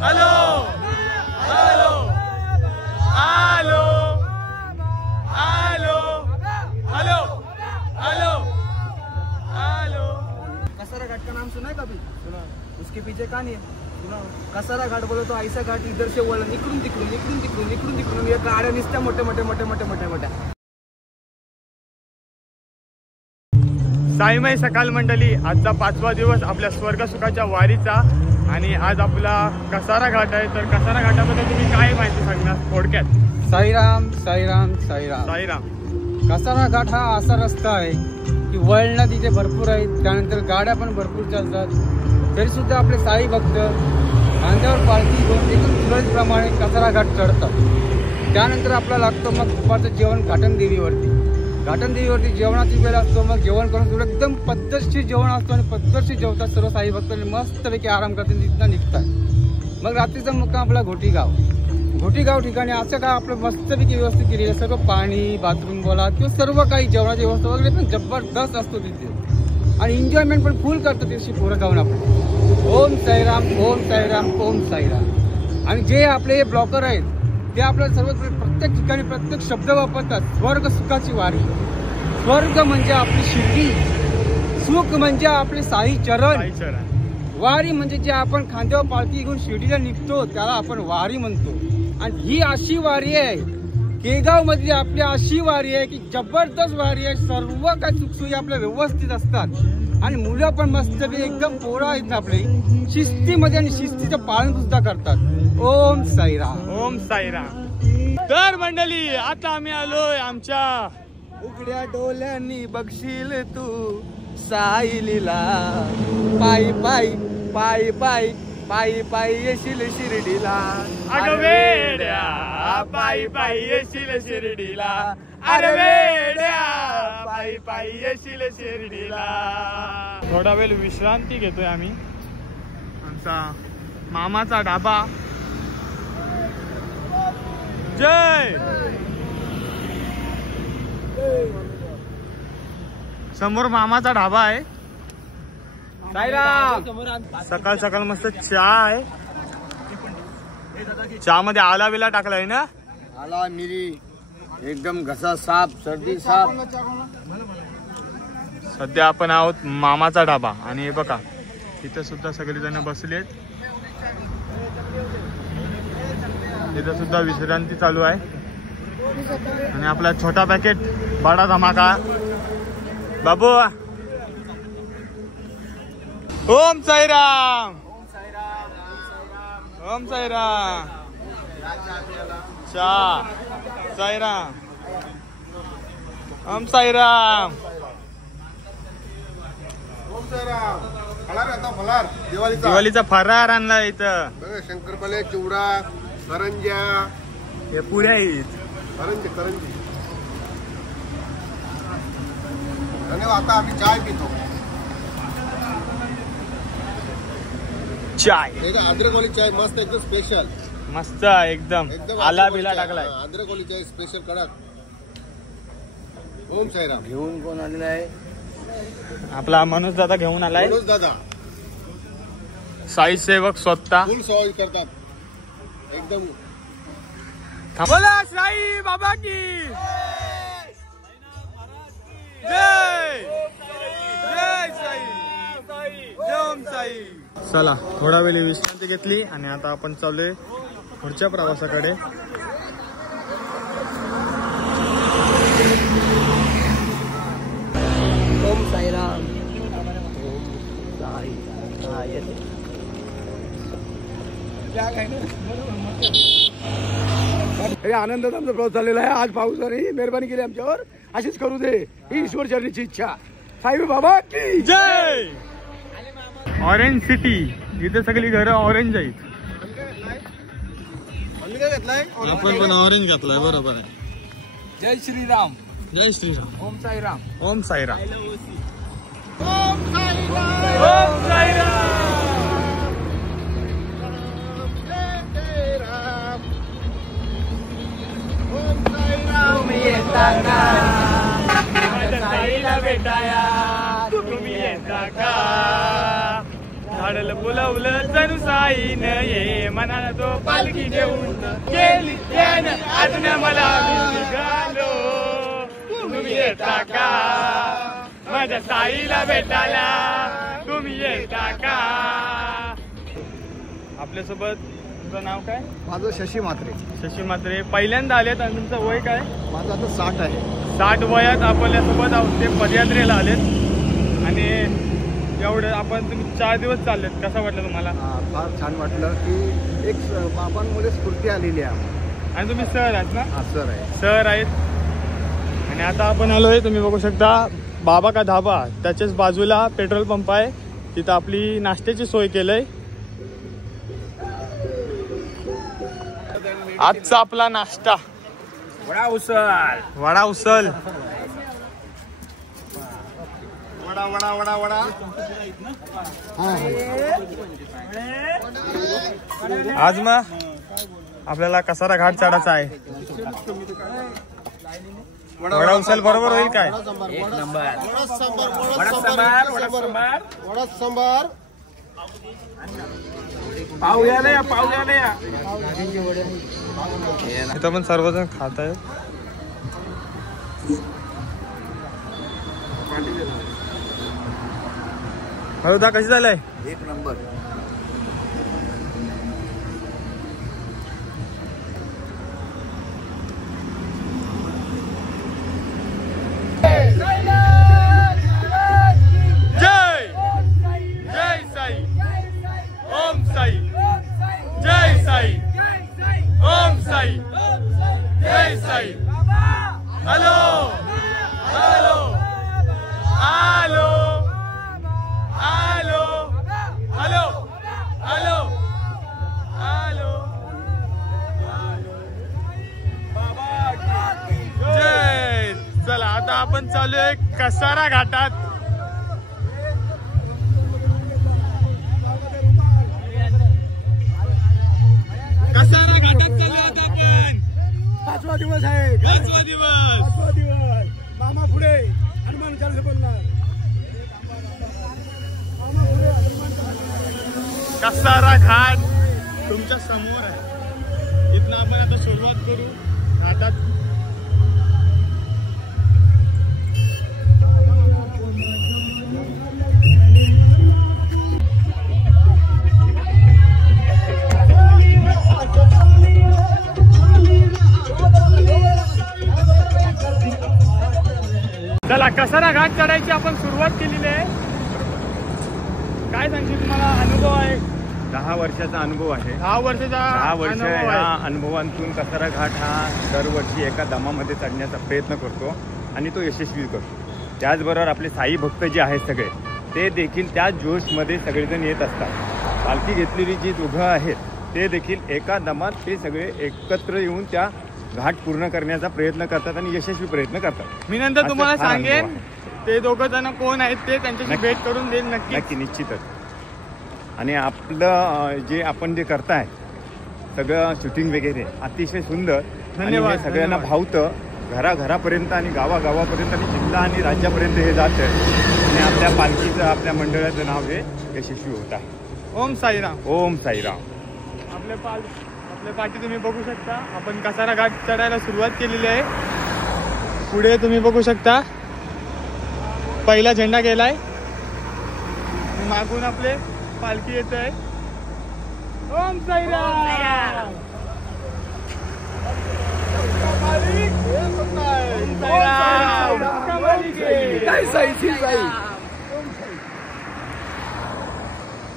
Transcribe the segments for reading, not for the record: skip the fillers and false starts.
Hello hello hello hello hello hello hello. Kasara Ghat का नाम सुना है कभी? सुना। उसके पीछे कहानी है, सुना। कसारा घाट बोलो तो ऐसा घाट इधर से वळण इकडून तिकडून इकडून तिकडून इकडून तिकडून या गाड्या निसत्या मोठ्या मोठ्या मोठ्या मोठ्या मोठ्या मोठ्या। साईमय सकाळ मंडळी, आजचा 5वा दिवस आपल्या स्वर्ग सुखाच्या वारीचा आणि आज आपला कसारा घाट आहे। तर कसारा घाटाबद्दल तुम्ही काय माहिती सांगणार थोडक्यात? साईराम साईराम साईराम साईराम। कसारा घाट हा असा रस्ता आहे की वळणं तिथे भरपूर आहेत, त्यानंतर गाड्या पण भरपूर चालतात, तरी सुद्धा आपले साई भक्त खांद्यावर पालखी घेऊन एकदम सुरळीतप्रमाणे कसारा घाट चढतात। त्यानंतर आपला लागतो मग दुपारचं जेवण घाटन देवीवरती। घाटन देवीवरती जेवणाची वेळ असतो, मग जेवण करून थोडं एकदम पद्धतशीर जेवण असतो आणि पद्धतशीर जेवतात सर्व साई भक्त आणि मस्तपैकी आराम करतील, तिथनं निघतात। मग रात्रीचा मुक्काम आपला घोटीगाव। घोटीगाव ठिकाणी असं काय आपलं मस्तपैकी व्यवस्थित केली आहे, सगळं पाणी बाथरूम बोला किंवा सर्व काही जेवणाची व्यवस्था वगैरे पण जबरदस्त असतो तिथे आणि एन्जॉयमेंट पण फुल करतात तिथे पोरं जाऊन आपण। ओम साईराम ओम साईराम ओम साईराम। आणि जे आपले हे ब्लॉकर आहेत ते आपल्याला सर्व प्रत्येक ठिकाणी प्रत्येक शब्द वापरतात। स्वर्ग सुखाची वारी, स्वर्ग म्हणजे आपली शिर्डी, सुख म्हणजे आपले साई चरण, वारी म्हणजे जे आपण खांद्यावर पालखी घेऊन शिर्डीला निघतो त्याला आपण वारी म्हणतो। आणि ही अशी वारी आहे, केगाव मधली आपली अशी वारी आहे की जबरदस्त वारी आहे। सर्व काही सुखसोयी आपल्या व्यवस्थित असतात आणि मुलं पण मस्तपैकी एकदम पोरं आहेत ना आपले शिस्तीमध्ये आणि शिस्तीचं पालन सुद्धा करतात। ओम साईराम ओम साईराम। तर मंडळी आता आम्ही आलोय आमच्या उघड्या डोल्यांनी बघशील तू साई लीला, पायी पायी पायी पायी पायी पायी येशील शिर्डीला। अगं वेड्या पायी पायी येशील शिर्डीला, अरे वेड्या पायी पायी येशील शिर्डीला। थोडा वेळ विश्रांती घेतोय आम्ही, आमचा मामाचा ढाबा। जय समोर मामाचा ढाबा आहे। सकाळ सकाळ मस्त चहा आहे, चहा मध्ये आला बिला टाकलाय ना, आला मिरी, एकदम घसा साफ, सर्दी साफ। सध्या आपण आहोत मामाचा ढाबा आणि हे बघा तिथे सुद्धा सगळे जण बसलेत, तिथे सुद्धा विश्रांती चालू आहे। आणि आपला छोटा पॅकेट बडा धमाका बाबू। ओम साईराम ओम साईराम। चहा साईराम ओम साईराम ओम साईराम। फरार आता फरार दिवाळीचा फरार आणला इथं, शंकरपाळे, चिवडा, करंज्या, हे पुऱ्या आहेत, करंजी करंजी। आणि आता आम्ही चाय पितो, चाय अद्रकवाली चाय मस्त एकदम स्पेशल, मस्त एकदम आला बिला टाकलाय। अद्रकवाली चाय स्पेशल कडक। ओम साईराम। घेऊन कोण आलेला आहे? आपला मनोज दादा घेऊन आलाय, मनोज दादा साई सेवक स्वतः फुल सॉइल करतात एकदम। बोला साई बाबा की जय, जय साई, जय ओम साई। चला थोडा वेळ विश्रांती घेतली आणि आता आपण चाललोय पुढच्या प्रवासाकडे। ओम साईराम ओम साई अरे आनंदात आमचा प्रवास झालेला आहे। आज पावसाने मेहरबानी केली आमच्यावर, अशीच करू दे ही ईश्वर चरणीची इच्छा। साई बाबा की जय। ऑरेंज सिटी, इथे सगळी घरं ऑरेंज आहेत। आपण पण ऑरेंज घातलाय, बरोबर आहे। जय श्रीराम जय श्रीराम ओम साईराम ओम साईराम ओम साईराम ओम साईराम। ओम साईराम। तुम्ही येता का माझ्या साईला भेटाया, तुम्ही येता का? झाडल बोलवलं जणू साईनं ये मनाला तो पालखी घेऊन केली त्यानं अजून मला निघालो तुम्ही येता का माझ्या साईला भेटायला तुम्ही येता का. आपल्यासोबत तुमचं नाव काय? माझं शशी म्हात्रे. शशी म्हात्रे पहिल्यांदा आलेत आणि तुमचं वय काय? माझं आता 60 आहे. 60 वयात आपल्यासोबत आहोत ते पदयात्रेला आलेत आणि एवढं आपण तुम्ही 4 दिवस चाललेत. कसं वाटलं तुम्हाला? फार छान वाटलं की एक बाबांमुळे स्फूर्ती आलेली आहे. आणि तुम्ही सर आहात ना? सर आहे. सर आहेत. आणि आता आपण आलोय तुम्ही बघू शकता बाबा का धाबा, त्याच्याच बाजूला पेट्रोल पंप आहे. तिथं आपली नाश्त्याची सोय केलंय. आजचा आपला नाश्ता वडा उसल. वडा उसल. वडा वडा वडा वडा. आज मग आपल्याला कसारा घाट चढायचा आहे. वडा उसल बरोबर होईल काय? एक नंबर. वडा सांबार पाहुयाला या. इथं पण सर्वजण खात आहेत. हो दा कशी झालंय? एक नंबर. जय जय साई ओम साई जय साई ओम साई जय Sai. Hello hello hello hello hello hello hello जय. चला आता आपण चालूय कसारा घाटात. कसारा घाटात चालू आता आपण. 5वा दिवस आहे. 5वा दिवस. मामा पुढे हनुमान चालीसा बोलणार. कसारा घाट तुमच्या समोर आहे. इथनं आपण आता सुरुवात करू घाटात. चला कसारा घाट चढायची आपण सुरुवात केलेली आहे. काय सांगशील तुम्हाला अनुभव आहे? 10 वर्षाचा अनुभव आहे. 10 वर्षाचा 10 वर्ष अनुभव या आहे. अनुभवांतून कसारा घाट हा दरवर्षी एका दमामध्ये चढण्याचा प्रयत्न करतो आणि तो यशस्वी करतो. त्याचबरोबर आपले साई भक्त जे आहेत सगळे ते देखील त्या जोशमध्ये सगळेजण येत असतात. पालखी घेतलेली जी दोघं आहेत ते देखील एका दमात ते सगळे एकत्र येऊन त्या घाट पूर्ण करण्याचा प्रयत्न करतात आणि यशस्वी प्रयत्न करतात. मी नंतर असा तुम्हाला फार सांगेन अनुभव ते दोघं जण कोण आहेत ते त्यांच्याशी नक्की. भेट करून देईल नक्की. नक्की निश्चितच. आणि आपलं जे आपण जे करताय सगळं शूटिंग वगैरे अतिशय सुंदर आणि धन्यवाद, हे सगळ्यांना धन्यवाद. भावतं. घराघरापर्यंत आणि गावागावापर्यंत आणि जिल्हा आणि राज्यापर्यंत हे जात आहे आणि आपल्या पालखीचं आपल्या मंडळाचं नाव हे यशस्वी होत आहे. ओम साईराम. ओम साईराम. आपल्या पाठी तुम्ही बघू शकता आपण कसारा घाट चढायला सुरुवात केलेली आहे. पुढे तुम्ही बघू शकता पहिला झेंडा गेलाय. मागून आपले पालखी येत आहे. ओम साईराम. जय साई. श्री साई.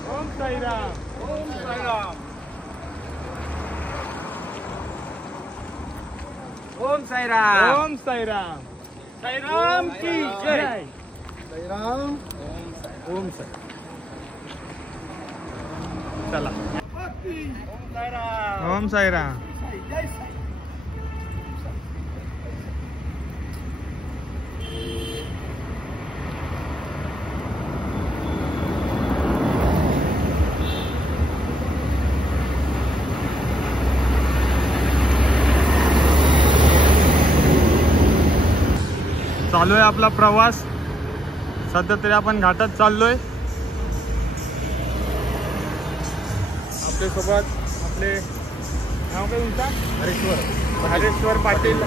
ओम साईराम. ओम साईराम. ओम साईराम. ओम साईराम. साईराम की जय. साईराम. ओम साई. चला. ओम साईराम. चालू आहे आपला प्रवास. सध्या तरी आपण घाटात चाललोय. आपल्यासोबत आपले नाव काय तुमचं? हरेश्वर पाटील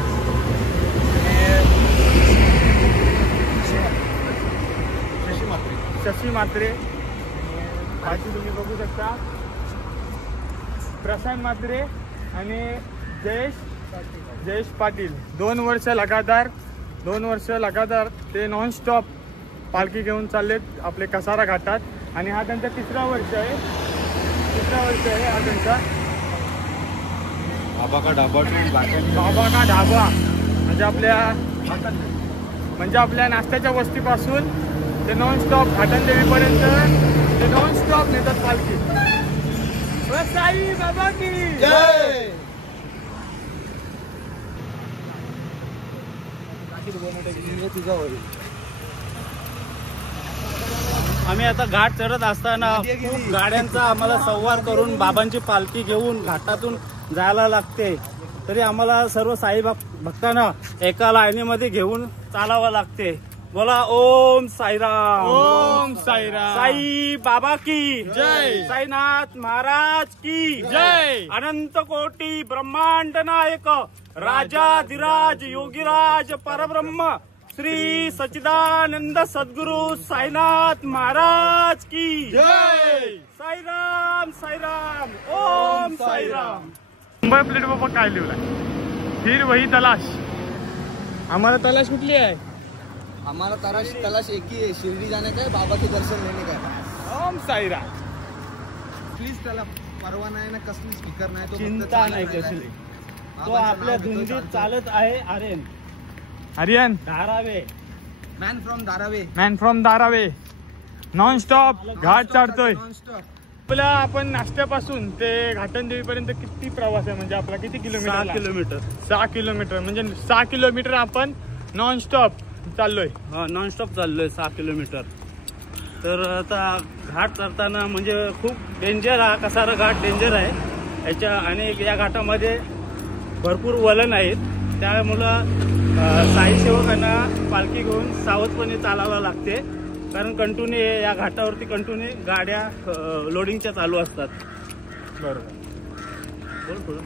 शशी म्हात्रे, बाकी तुम्ही बघू शकता प्रशांत म्हात्रे आणि जयेश पाटील. 2 वर्ष लगातार ते नॉनस्टॉप पालखी घेऊन चाललेत आपले कसारा घाटात. आणि हा त्यांचा 3रा वर्ष आहे हा त्यांचा. बाबा का ढाबा म्हणजे आपल्या नाश्त्याच्या वस्तीपासून ते नॉनस्टॉप घाटनदेवीपर्यंत ते नॉनस्टॉप नेतात पालखी. साई बाबा की जय. आम्ही आता घाट चढत असताना खूप गाड्यांचा आम्हाला संवार करून बाबांची पालखी घेऊन घाटातून जायला लागते. तरी आम्हाला सर्व साई भक्तांना एका लाईनीमध्ये घेऊन चालावं लागते. बोला ओम साईराम. ओम साईराम. साई बाबा की जय. साईनाथ महाराज की जय. अनंत कोटी ब्रह्मांड नायक राजाधिराज योगीराज परब्रह्म श्री सच्चिदानंद सद्गुरु साईनाथ महाराज की जय. साईराम साईराम ओम साईराम. नंबर प्लेट बाबा काय लिहिलाय? फिर वही तलाश. आम्हाला तलाश कुठली आहे? हमारा तलाश एक ही है, शिरडी जाने का है, बाबा के दर्शन लेने का है. ओम साईराम. प्लीज त्याला परवाना आहे ना, कसलीच फिकर नाही, तो चिंता नाही कसली. तो आपल्या धुंदीत चालत आहे. Aryan Dharave man from Dharave non stop घाट चढतोय. नॉनस्टॉप. आपला आपण नाश्त्यापासून ते घाटनदेवी पर्यंत किती प्रवास आहे? म्हणजे आपला किती किलोमीटर? 6 किलोमीटर. 6 किलोमीटर म्हणजे 6 किलोमीटर आपण नॉन स्टॉप चाललोय. नॉनस्टॉप चाललोय 6 किलोमीटर. तर आता घाट चढताना म्हणजे खूप डेंजर, हा कसारा घाट डेंजर आहे याच्या. आणि या घाटामध्ये भरपूर वलन आहेत. त्यामुळं साई सेवकांना पालखी घेऊन सावधपणे चालावं लागते. कारण कंटिन्यू या घाटावरती कंटिन्यू गाड्या लोडिंगच्या चालू असतात. बरोबर.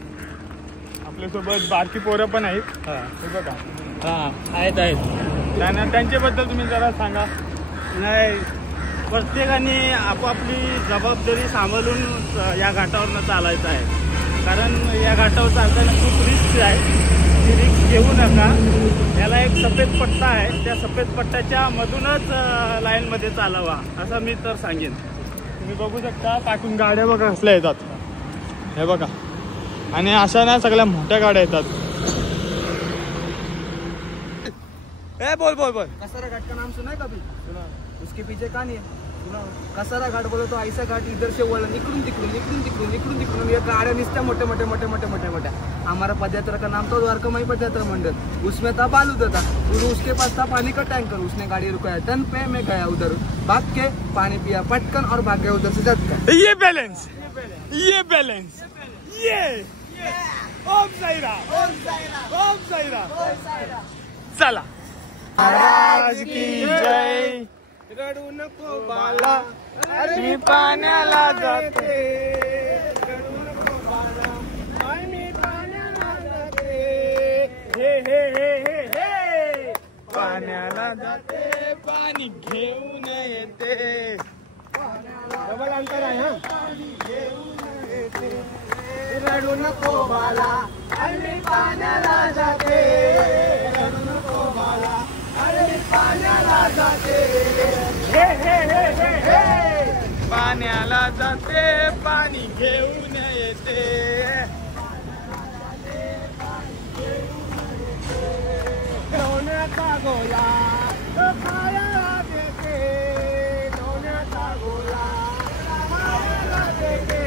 आपल्यासोबत बारकी पोरं पण आहेत. हे बघा. आहेत. त्यांच्याबद्दल तुम्ही जरा सांगा. नाही, प्रत्येकाने आपापली जबाबदारी सांभाळून या घाटावरनं चालायचं आहे. कारण या घाटावर चालताना खूप रिस्क आहे. ती रिस्क घेऊ नका. याला एक सफेद पट्टा आहे, त्या सफेद पट्ट्याच्या मधूनच लाईनमध्ये चालावा असं मी तर सांगेन. तुम्ही बघू शकता पाठून गाड्या बघा कसल्या येतात. हे बघा. आणि अशा ना सगळ्या मोठ्या गाड्या येतात. बोल कसारा घाट का नाम सुना है कभी? सुना. उसके पीछे कहानी है. सुना. कसारा घाट बोले तो ऐसा घाट इधर से वळण इकडून तिकडून ये गाड्या निसत्या मोटे. हमारा पदयात्रा का नाम था द्वारकामाई पदयात्रा मंडल. उसमें था बालू था. उसके पास था पानी का टैंकर. उसने गाड़ी रुकाया टन पे. मैं गया उधर, भाग के पानी पिया पटकन और भाग गया उधर से झटका. ये बैलेंस. ओम साईराम. चला. महाराज की जय. रडू नको बाला, मी पाण्याला जाते. रडू नको बाला, मी पाण्याला जाते. हे पाण्याला जाते, पाणी घेऊन येते. डबल अंतर आहे हा. रडू नको बाला, मी पाण्याला जाते. रडू नको बाला, मी पाण्याला जाते. पाण्याला जाते, पाणी घेऊन येते. डोण्याचा गोला तो खायला देते. डोण्याचा गोला खायला देते.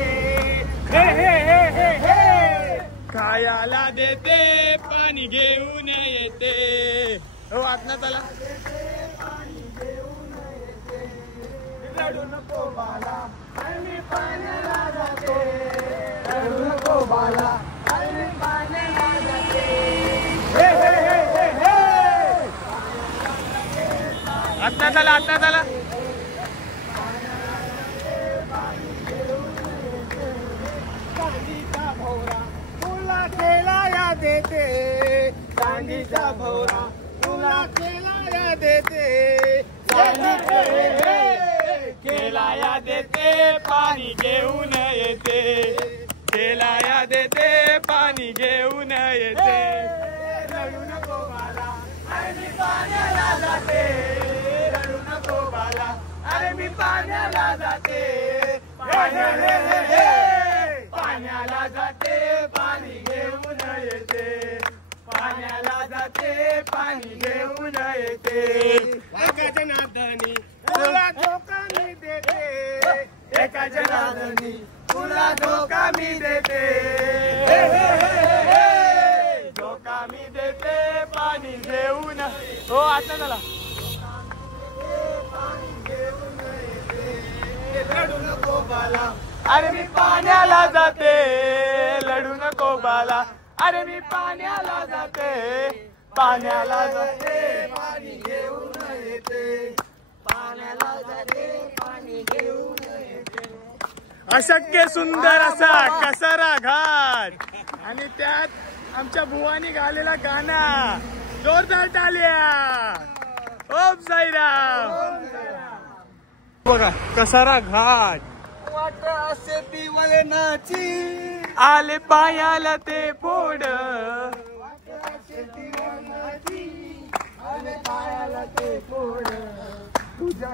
खायला देते, पाणी घेऊन येते. हो आतना चला. रडू नको बाला, मी पाण्याला जाते. रडू नको बाला, मी पाण्याला जाते. आतना चला. देते चांदीचा भोवरा तुला खेळाया देते खेळाया देते पाणी घेऊन येते खेळाया देते पाणी घेऊन येते रडू नको बाला अरे मी पाण्याला जाते रडू नको बाला अरे मी पाण्याला जाते पाण्याला जाते पाणी घेऊन येते पाण्याला जाते पाणी घेऊन येते एका जनार्दनी तुला धोका मी देते एका जनार्दनी तुला धोका मी देते धोका मी देते पाणी घेऊन हो आता झाला लढू नको बाला अरे मी पाण्याला जाते लढू नको बाला अरे मी पाण्याला जाते पाण्याला जाते पाणी घेऊन येते पाण्याला जाते पाणी घेऊन येते अशक्य सुंदर असा कसारा घाट आणि त्यात आमच्या बुवानी गालेला गाणा जोरदार टाळ्या ओम साईराम बघा कसारा घाट वाट असे ती वळणाची आले पायाला ते फोड आले पायाला ते फोड तुझ्या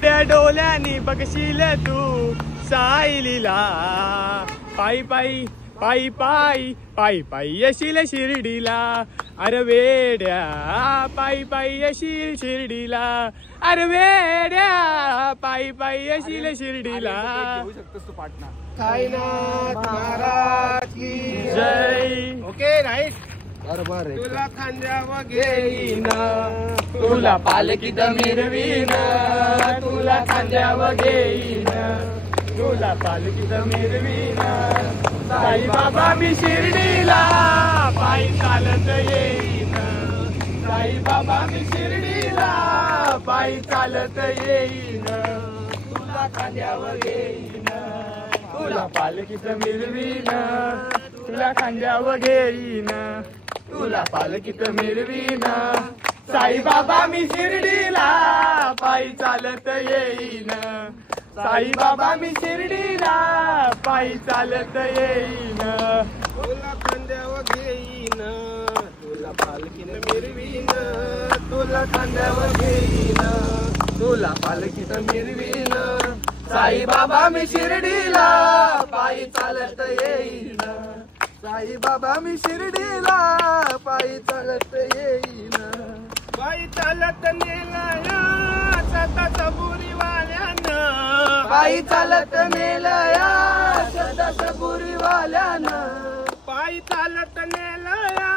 त्या डोल्यानी बघशील तू सायलीला पायी पायी पायी पायी पायी पायी येशील शिर्डीला अरे वेड्या पायी पायी येशील शिर्डीला अरे वेड्या पायी पायी येशील शिर्डीला साईनाथ महाराज की जय ओके राईट बरोबर तुला खांद्यावर घेईन तुला पालखीत मिरवीन तुला खांद्यावर घेईन तुला पालखीत मिरवीन साई बाबा मी शिर्डीला पायी चालत येईन साई बाबा मी शिर्डीला पायी चालत येईन तुला खांद्यावर घेईन तुला पालखीत मिरवीन तुला खांद्यावर घेईन तुला पालखीत मिरवीन साई बाबा मी शिर्डीला पायी चालत येईन साई बाबा मी शिर्डीला पायी चालत येईन तुला खांद्यावर घेईन तुला पालखीत मिरवीन तुला खांद्यावर घेईन तुला पालखीत मिरवीन साई बाबा मी शिर्डीला पायी चालत येईन साई बाबा मी शिर्डीला पायी चालत येईन पायी चालत नेलया सदाचा बुरीवाल्यानं पायी चालत नेलया सदाचा बुरीवाल्यानं पायी चालत नेलया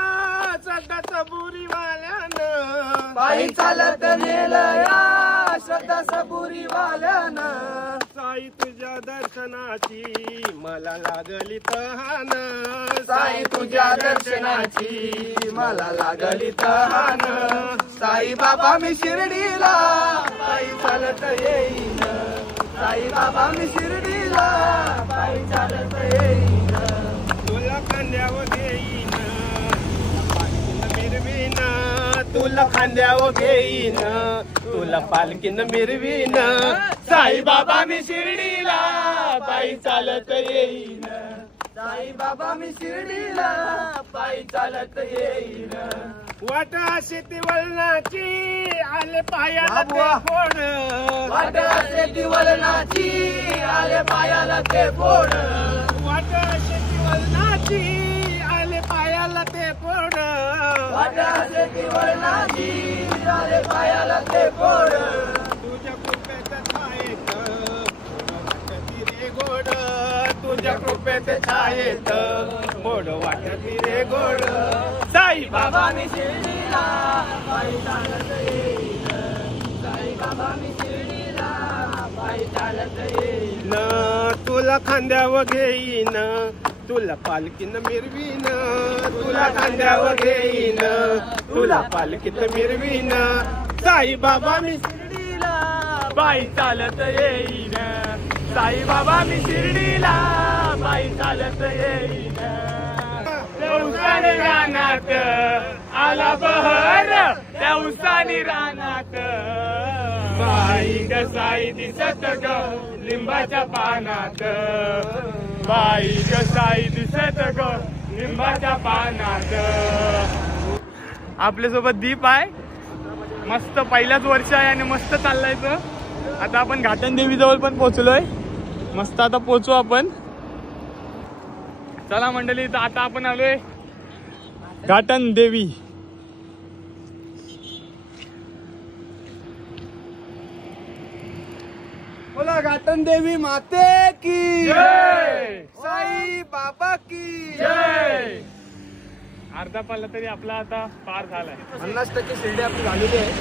सदाचा बुरीवाल्यानं पायी चालत नेलया सदाचा बुरीवाल्यानं साई तुझ्या दर्शनाची मला लागली तहान साई तुझ्या दर्शनाची मला लागली तहान साई बाबा मी शिर्डीला पायी चालत येईन साई बाबा मी शिर्डीला पायी चालत येईन तुला खांद्यावर घेईन मिरवीन तुला खांद्यावर घेईन तुला पालखीन मिरवीन साई बाबा मी शिर्डीला पायी चालत येईन साई बाबा मी शिर्डीला पायी चालत येईन वाट असे ती वळणाची आले पायाला ते फोड वाट असे ती वळणाची आले पायाला ते फोड वाट असे ती वळणाची आले पायाला ते फोड वाट असे ती वळणाची आले पायाला ते फोड तुझ्या कृपेचं छायेत वाटती रे गोड तुझ्या कृपेचं छायेत गोड वाटती रे गोड साई बाबा मी शिर्डीला पायी चालत येईन साई बाबा मी शिर्डीला पायी चालत येईन तुला खांद्यावर घेईन तुला पालखीत मिरवीन तुला खांद्यावर घेईन तुला पालखीत मिरवीन साई बाबा मी शिर्डीला पायी चालत येईन साई बाबा मी शिर्डीला पायी चालत येईन त्या उसानी रानात आला बहर त्या उसानी रानात बाई ग साई दिसत ग लिंबाच्या पानात बाई ग साई दिसत ग लिंबाच्या पानात. आपल्यासोबत दीप आहे, मस्त पहिल्याच वर्ष आहे आणि मस्त चाललाय. आता आपण घाटन देवी जवळ पण पोहोचलोय, मस्त आता पोहोचू आपण. चला मंडळी, तर आता आपण आलोय घाटन देवी. बोला घाटन देवी माते की जय, साई बाबा की जय. अर्धा पाला तरी आपला आता पार झालाय. 50% शिर्डी आपली झालेली आहे.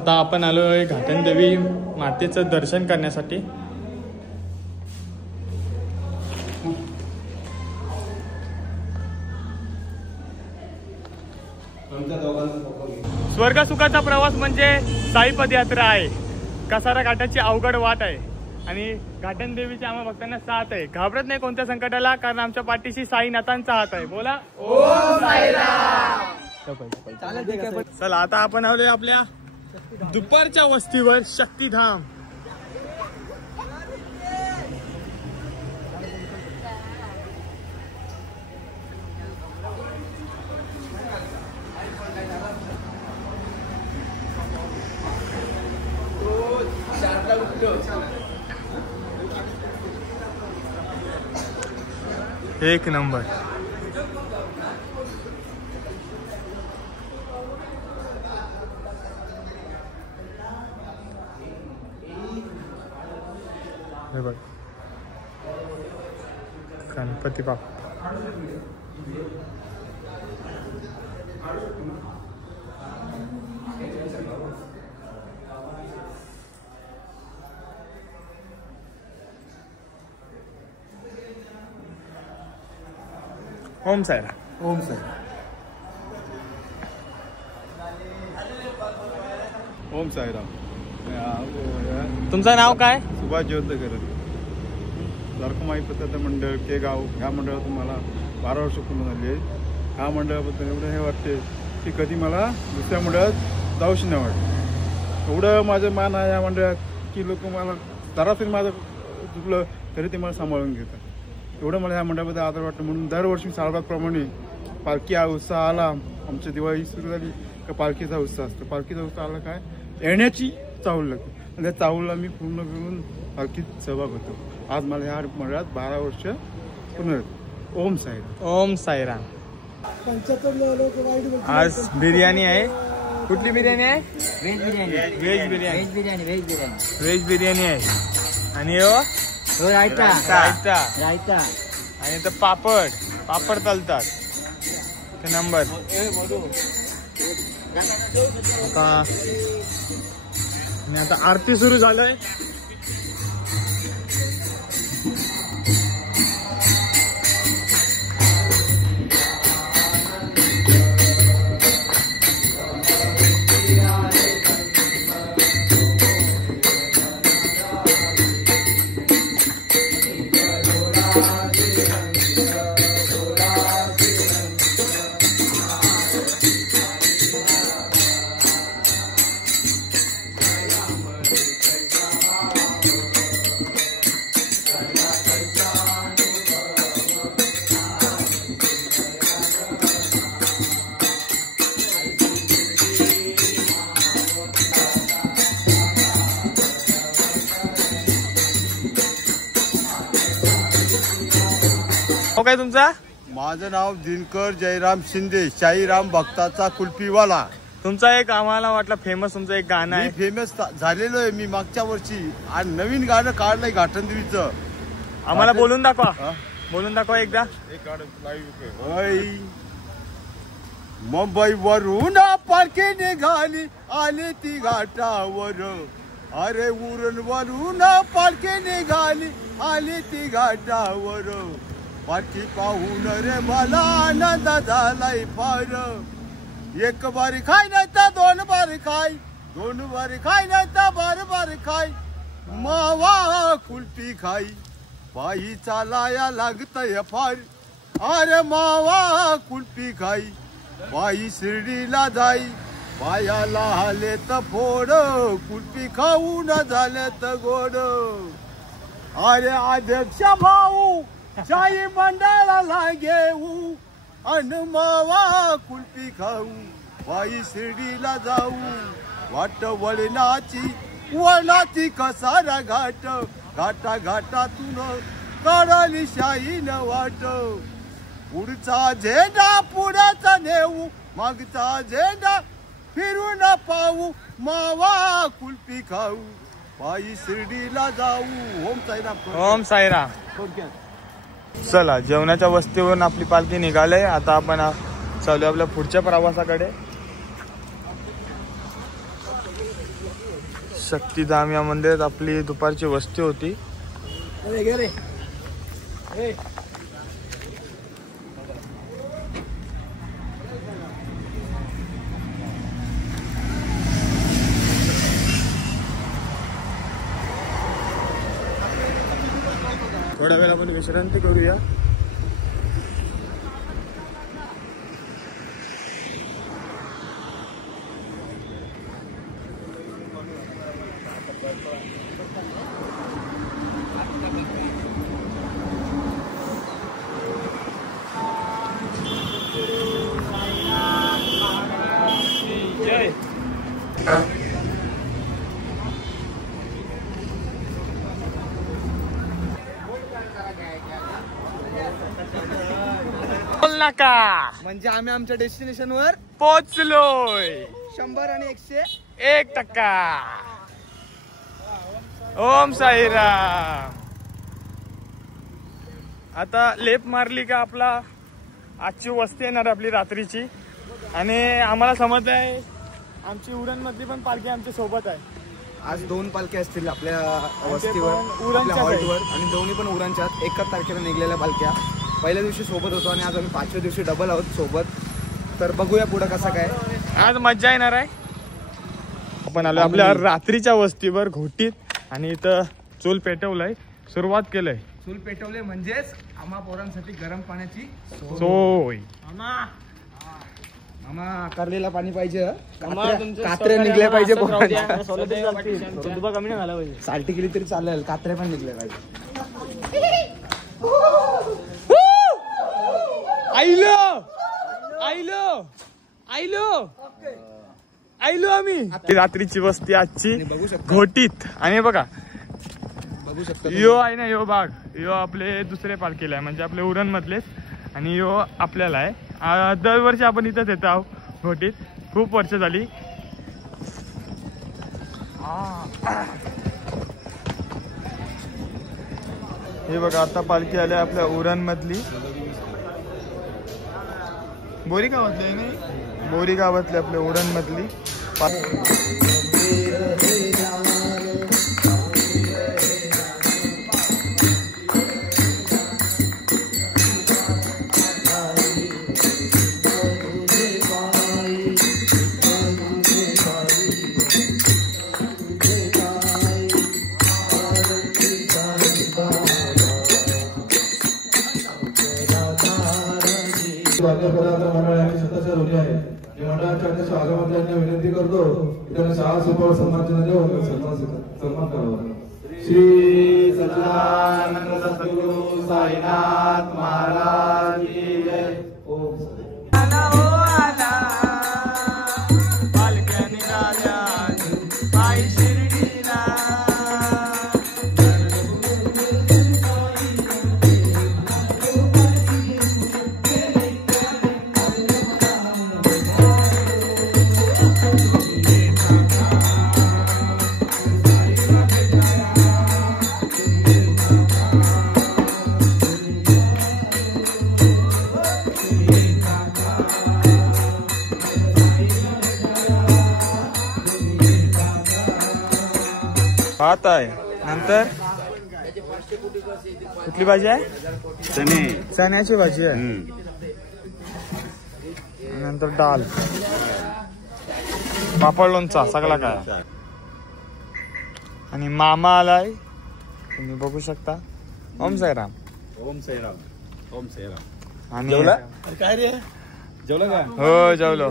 आता आपण आलोय घाटन देवी मातेचं दर्शन करण्यासाठी. स्वर्ग सुखाचा प्रवास म्हणजे साई पदयात्रा आहे. कसारा घाटाची अवघड वाट आहे आणि घाटन देवीची आम्हा भक्तांना साथ आहे. घाबरत नाही कोणत्या संकटाला, कारण आमच्या पाठीशी साईनाथांचा हात आहे. बोला ओम साईराम. चला आता आपण आलोय आपल्या दुपारच्या वस्तीवर, शक्तिधाम. एक नंबर. हे बघ, गणपती बाप्पा. ओम साईराम. ओम साई. ओम साईराम. तुमचं नाव काय? सुभाष ज्योतकर. सारखं माहीत होतं मंडळ के गाव. ह्या मंडळातून मला 12 वर्ष पूर्ण झाली आहे. ह्या मंडळाबद्दल एवढं हे वाटते की कधी मला दुसऱ्या मंडळात जाऊशी नाही वाटत. एवढं माझं मान आहे या मंडळात की लोक मला जरातरी माझं चुकलं तरी ते मला सांभाळून घेतात. एवढं मला ह्या मंडळाबद्दल आदर वाटतं. म्हणून दरवर्षी सालबागप्रमाणे पालखी हा उत्साह आला. आमची दिवाळी सुरू झाली का पालखीचा उत्साह असतो. पालखीचा उत्साह आला काय येण्याची चाहूल लागते आणि त्या चाहूलला मी पूर्ण करून पालखीत सहभाग होतो. आज मला ह्या मंडळात 12 वर्ष पूर्ण. ओम साईराम. ओम साईराम. आज बिर्याणी आहे. कुठली बिर्याणी आहे? Veg biryani. Veg biryani. Veg biryani. Veg biryani. Veg biryani आहे. आणि रायता. रायता. रायता. आणि तर पापड तलतात. ते नंबर. आता आरती सुरू झालंय. काय तुमचा? माझं नाव दिनकर जयराम शिंदे, शाहीराम भक्ताचा कुल्फीवाला. तुमचा एक आम्हाला वाटलं फेमस तुमचं एक गाणं आहे. फेमस झालेलो आहे मी मागच्या वर्षी आणि नवीन गाणं काढलंय घाटन देवीचं. आम्हाला बोलून दाखवा. बोलून दाखवा एकदा. मुंबई वरून पालखी निघाली आली ती घाटावर. अरे उरण वरून पालखी निघाली आली ती घाटावर. पालखी पाहून रे मला आनंद झालाय फार. एक बारी खाय नाही तर 2 बारी खाय, 2 बारी खाय नाही तर बार खाय. मावा कुल्फी खाई पायी चालाया लागतय फार अरे मावा कुल्फी खाई पायी शिर्डीला जाई पायाला आले तर फोड कुल्फी खाऊन झाले तर गोड अरे अध्यक्ष भाऊ शाही मंडळाला घेऊ अन मावा कुल्फी खाऊ पायी शिर्डीला जाऊ वाट वळणाची कसारा घाट घाटा घाटातून काढली शाहीन वाट पुढचा झेंडा पुढाचा नेऊ मागचा झेंडा फिरून पाहू मावा कुल्फी खाऊ पायी शिर्डीला जाऊ ओम साईराम ओम साईराम. चला जेवणाच्या वस्तीवरून आपली पालखी निघाले. आता आपण चालू आपल्या पुढच्या प्रवासाकडे. शक्तिधाम या मंदिरात आपली दुपारची वस्ती होती. थोड्या वेळ आपण विश्रांती करूया. नका म्हणजे आम्ही आमच्या डेस्टिनेशन वर पोचलोय. 100 आणि 101%. ओम साईराम. आता लेप मारली का आपला आजची वस्ती येणार आपली रात्रीची. आणि आम्हाला समजत आहे आमची उरण मधली पण पालखी आमच्या सोबत आहे. आज 2 पालख्या असतील आपल्या वस्तीवर उरणच्या हॉल्टवर आणि दोन्ही पण उरणच्या 1 तारखेला निघलेल्या पालख्या. पहिल्या दिवशी सोबत होतो आणि आज आम्ही 5व्या दिवशी डबल आहोत सोबत. तर बघूया पुढे कसं काय. आज मज्जा येणार आहे. आपण आलो आपल्या रात्रीच्या वस्तीवर घोटीत आणि इथं चूल पेटवलंय. सुरुवात केलंय. चूल पेटवले म्हणजेच आम्हा पोरांसाठी गरम पाण्याची सोय. मामा आकारलेला पाणी पाहिजे. कात्र्या निघल्या पाहिजे. कमी नाही झाला पाहिजे. साल्टी केली तरी चालेल. कात्र्या पण निघल्या पाहिजे. आईलो आम्ही. रात्रीची वस्ती आजची घोटीत. आणि बघा बघू शकतो यो आहे ना यो बाग यो आपले दुसरे पालखीला आहे म्हणजे आपले उरण मधलेच. आणि यो आपल्याला आहे. दरवर्षी आपण इथंच येतो आहोत घोटीत. खूप वर्ष झाली. हे बघा आता पालखी आली आपल्या उरण मधली. बोरी गावातली नाही बोरी गावातली आपल्या उरण मधली. विनंती करतो त्यांना शाळा सुपौल समाजाने सन्मान करावा. श्री सच्चिदानंद सद्गुरु साईनाथ महाराज की जय. ओम भात आहे. नंतर कुठली भाजी आहे. चण्याची भाजी आहे. नंतर डाळ पापड लोणचा सगळा काय. आणि मामा आलाय, तुम्ही बघू शकता. ओम साईराम. ओम साईराम. ओम साईराम. आणि काय रे जेवलं का? हो जेवलो.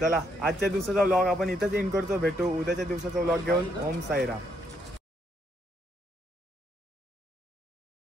चला आजच्या दिवसाचा व्लॉग आपण इथंच एंड करतो. भेटू उद्याच्या दिवसाचा व्लॉग घेऊन. ओम साईराम.